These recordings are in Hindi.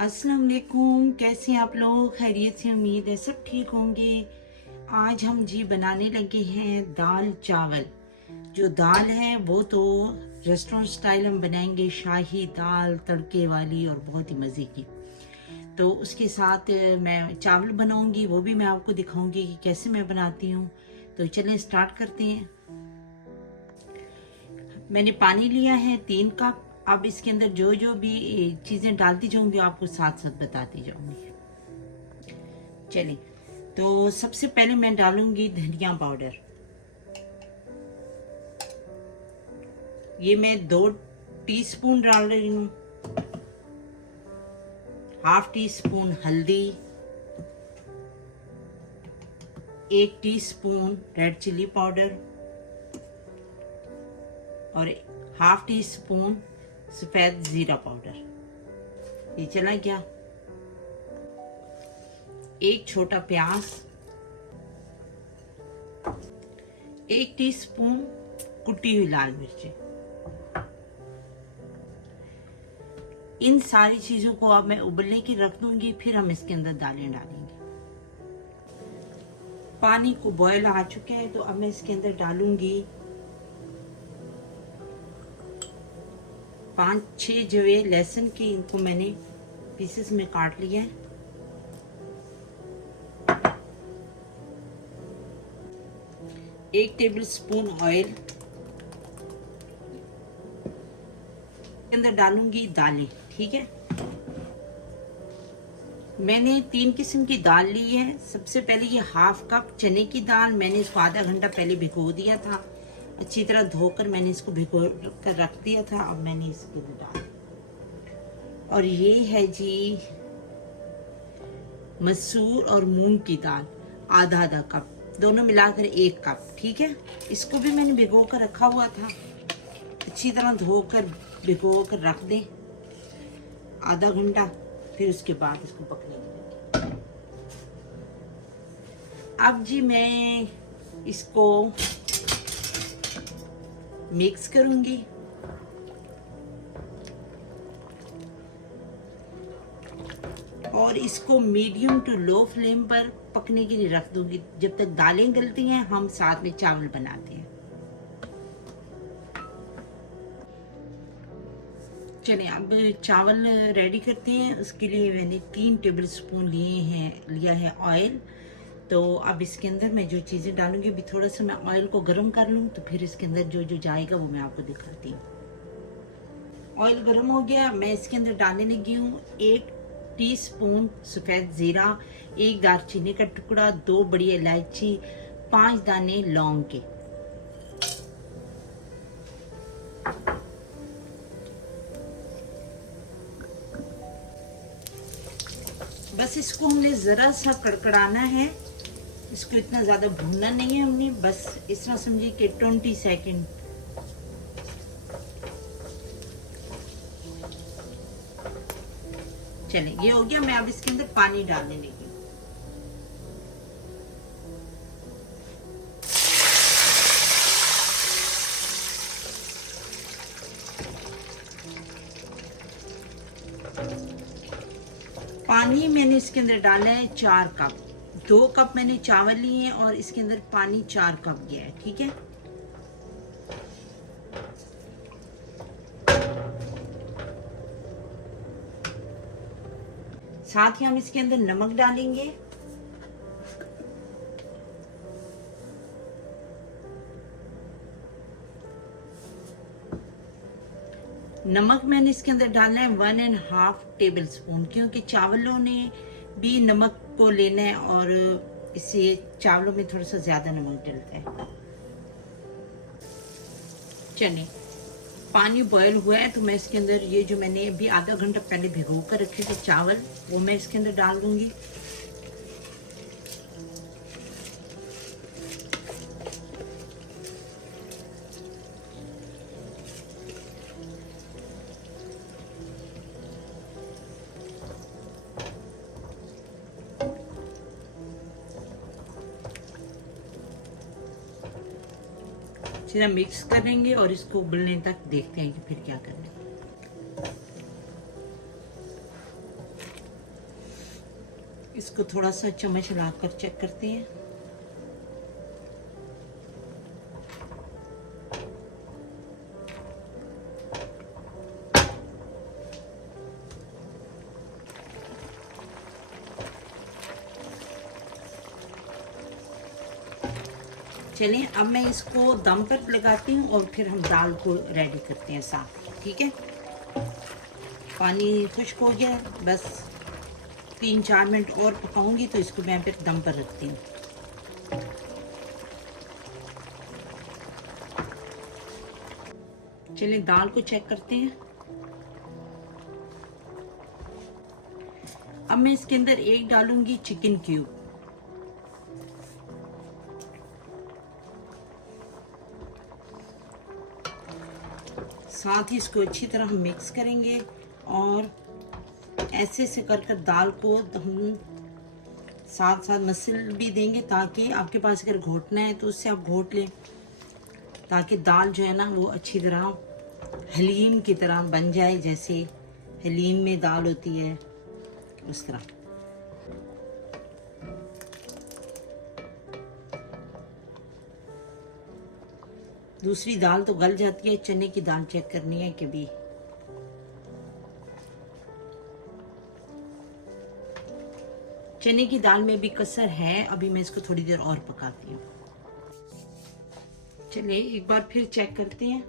अस्सलाम वालेकुम। कैसे हैं आप लोग? खैरियत से? उम्मीद है सब ठीक होंगे। आज हम जी बनाने लगे हैं दाल चावल। जो दाल है वो तो रेस्टोरेंट स्टाइल हम बनाएंगे, शाही दाल तड़के वाली और बहुत ही मज़े की। तो उसके साथ मैं चावल बनाऊंगी, वो भी मैं आपको दिखाऊंगी कि कैसे मैं बनाती हूँ। तो चलें स्टार्ट करते हैं। मैंने पानी लिया है 3 कप। अब इसके अंदर जो जो भी चीज़ें डालती जाऊंगी आपको साथ साथ बताती जाऊंगी। चलिए, तो सबसे पहले मैं डालूंगी धनिया पाउडर। ये मैं 2 टीस्पून डाल रही हूँ। हाफ टी स्पून हल्दी, 1 टीस्पून रेड चिली पाउडर और हाफ टी स्पून सफ़ेद ज़ीरा पाउडर। ये चला गया। एक छोटा प्याज, 1 टीस्पून कुटी हुई लाल मिर्ची। इन सारी चीजों को अब मैं उबलने की रख दूंगी, फिर हम इसके अंदर दालें डालेंगे। पानी को बॉयल आ चुका है, तो अब मैं इसके अंदर डालूंगी 5-6 जवे लहसुन की। इनको मैंने पीसेस में काट लिया है। 1 टेबल स्पून ऑयल। के अंदर डालूंगी दालें, ठीक है। मैंने 3 किस्म की दाल ली है। सबसे पहले ये हाफ कप चने की दाल, मैंने इसको आधा घंटा पहले भिगो दिया था। अच्छी तरह धोकर मैंने इसको भिगो कर रख दिया था। अब मैंने इसके अंदर डाल। और ये है जी मसूर और मूंग की दाल, आधा आधा कप, दोनों मिलाकर 1 कप, ठीक है। इसको भी मैंने भिगो कर रखा हुआ था। अच्छी तरह धोकर भिगो कर रख दें आधा घंटा, फिर उसके बाद इसको पकने देंगे। अब जी मैं इसको मिक्स करूंगी। और इसको मीडियम टू लो फ्लेम पर पकने के लिए रख दूंगी। जब तक दालें गलती हैं हम साथ में चावल बनाते हैं। चलिए अब चावल रेडी करते हैं। उसके लिए मैंने 3 टेबल स्पून लिया है ऑयल। तो अब इसके अंदर मैं जो चीज़ें डालूंगी, अभी थोड़ा सा मैं ऑयल को गर्म कर लूँ, तो फिर इसके अंदर जो जो जाएगा वो मैं आपको दिखाती हूँ। ऑयल गर्म हो गया, मैं इसके अंदर डालने लगी हूँ 1 टीस्पून सफ़ेद ज़ीरा, 1 दालचीनी का टुकड़ा, 2 बड़ी इलायची, 5 दाने लौंग के। बस इसको हमने ज़रा सा कड़कड़ाना है। इसको इतना ज़्यादा भूनना नहीं है हमने, बस इस तरह समझिए कि 20 सेकेंड। चले, ये हो गया। मैं अब इसके अंदर पानी डालने लगी हूँ। पानी मैंने इसके अंदर डाला है 4 कप। 2 कप मैंने चावल लिए हैं और इसके अंदर पानी 4 कप गया है, ठीक है। साथ ही हम इसके अंदर नमक डालेंगे। नमक मैंने इसके अंदर डालना है 1.5 टेबल स्पून, क्योंकि चावलों ने भी नमक को लेना है और इससे चावलों में थोड़ा सा ज्यादा नमक डलता है। चलिए, पानी बॉयल हुआ है, तो मैं इसके अंदर ये जो मैंने अभी आधा घंटा पहले भिगो कर रखे थे चावल, वो मैं इसके अंदर डाल दूंगी। सीधा मिक्स करेंगे और इसको उबलने तक देखते हैं कि फिर क्या करना है। इसको थोड़ा सा चम्मच लाकर चेक करते हैं। चलिए अब मैं इसको दम पर लगाती हूँ और फिर हम दाल को रेडी करते हैं साथ। ठीक है, पानी खुश्क हो गया, बस 3-4 मिनट और पकाऊंगी तो इसको मैं फिर दम पर रखती हूँ। चलिए दाल को चेक करते हैं। अब मैं इसके अंदर एक डालूंगी चिकन क्यूब, साथ ही इसको अच्छी तरह हम मिक्स करेंगे और ऐसे से कर कर दाल को हम साथ साथ मसल भी देंगे, ताकि आपके पास अगर घोटना है तो उससे आप घोट लें, ताकि दाल जो है ना वो अच्छी तरह हलीम की तरह बन जाए, जैसे हलीम में दाल होती है उस तरह। दूसरी दाल तो गल जाती है, चने की दाल चेक करनी है कि भी चने की दाल में भी कसर है। अभी मैं इसको थोड़ी देर और पकाती हूँ। चलिए एक बार फिर चेक करते हैं।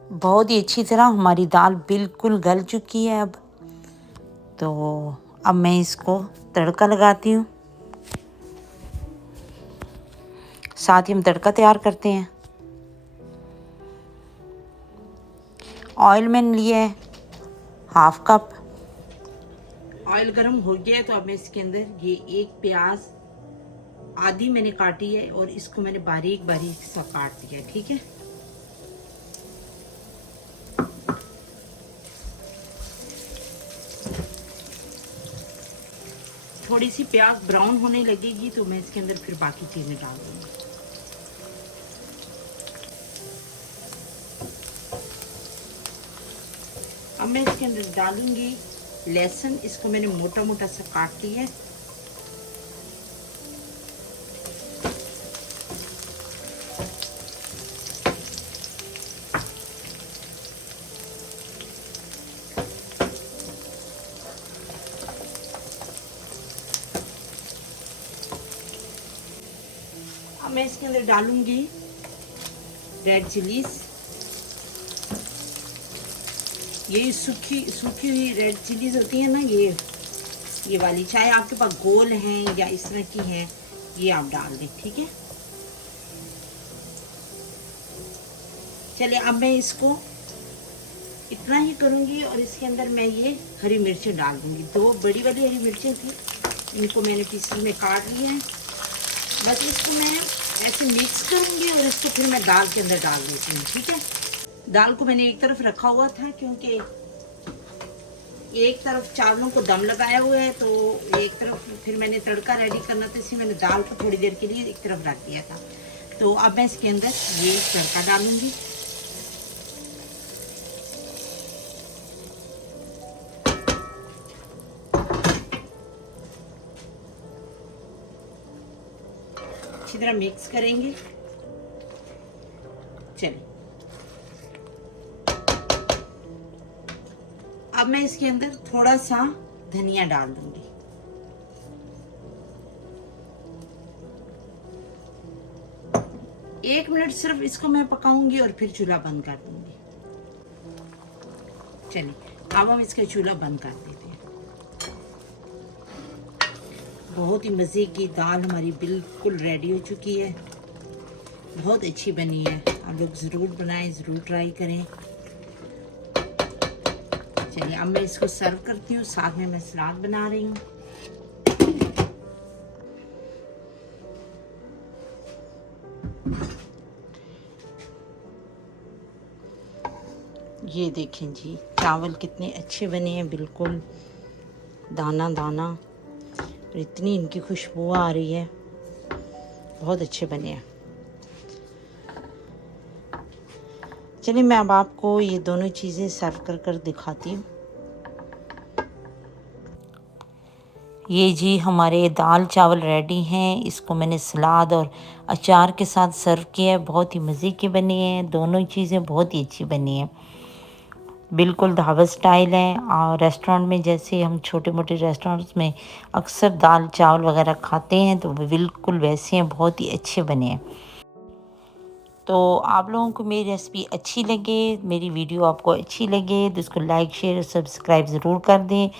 बहुत ही अच्छी तरह हमारी दाल बिल्कुल गल चुकी है। अब तो अब मैं इसको तड़का लगाती हूँ, साथ ही हम तड़का तैयार करते हैं। ऑयल मैंने लिया है 1/2 कप। ऑयल गर्म हो गया है तो अब मैं इसके अंदर ये एक प्याज आधी मैंने काटी है और इसको मैंने बारीक बारीक सा काट दिया है। ठीक है, थोड़ी सी प्याज ब्राउन होने लगेगी तो मैं इसके अंदर फिर बाकी चीजें डाल दूंगी। अब मैं इसके अंदर डालूंगी लहसुन, इसको मैंने मोटा मोटा सा काट लिया है। अब मैं इसके अंदर डालूंगी रेड चिलीज, ये सूखी हुई रेड चिलीज होती है ना, ये वाली, चाहे आपके पास गोल हैं या इस तरह की हैं, ये आप डाल दें। ठीक है, चलिए अब मैं इसको इतना ही करूंगी और इसके अंदर मैं ये हरी मिर्चें डाल दूंगी। 2 बड़ी वाली हरी मिर्चें थी, इनको मैंने पीसी में काट लिया है। बस इसको मैं ऐसे मिक्स करूंगी और इसको फिर मैं दाल के अंदर डाल देती हूँ। ठीक है, दाल को मैंने एक तरफ रखा हुआ था क्योंकि एक तरफ चावलों को दम लगाया हुआ है, तो एक तरफ फिर मैंने तड़का रेडी करना था, इसलिए मैंने दाल को थोड़ी देर के लिए एक तरफ रख दिया था। तो अब मैं इसके अंदर ये तड़का डालूंगी। अच्छी तरह मिक्स करेंगे। चलिए अब मैं इसके अंदर थोड़ा सा धनिया डाल दूंगी। एक मिनट सिर्फ इसको मैं पकाऊंगी और फिर चूल्हा बंद कर दूंगी। चलिए अब हम इसका चूल्हा बंद कर देते हैं। बहुत ही मज़े की दाल हमारी बिल्कुल रेडी हो चुकी है, बहुत अच्छी बनी है। आप लोग ज़रूर बनाएं, ज़रूर ट्राई करें। चलिए अब मैं इसको सर्व करती हूँ, साथ में मैं सलाद बना रही हूँ। ये देखें जी, चावल कितने अच्छे बने हैं, बिल्कुल दाना दाना, और इतनी इनकी खुशबू आ रही है, बहुत अच्छे बने हैं। चलिए मैं अब आपको ये दोनों चीज़ें सर्व कर कर दिखाती हूँ। ये जी हमारे दाल चावल रेडी हैं। इसको मैंने सलाद और अचार के साथ सर्व किया है। बहुत ही मज़े के बने हैं, दोनों चीज़ें बहुत ही अच्छी बनी हैं। बिल्कुल ढाबा स्टाइल है। और रेस्टोरेंट में जैसे हम छोटे मोटे रेस्टोरेंट्स में अक्सर दाल चावल वगैरह खाते हैं, तो वो बिल्कुल वैसे हैं, बहुत ही अच्छे बने हैं। तो आप लोगों को मेरी रेसिपी अच्छी लगे, मेरी वीडियो आपको अच्छी लगे तो इसको लाइक शेयर और सब्सक्राइब ज़रूर कर दें।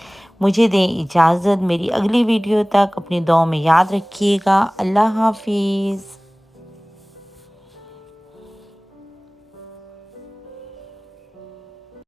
मुझे दें इजाज़त, मेरी अगली वीडियो तक अपनी दुआ में याद रखिएगा। अल्लाह हाफिज़।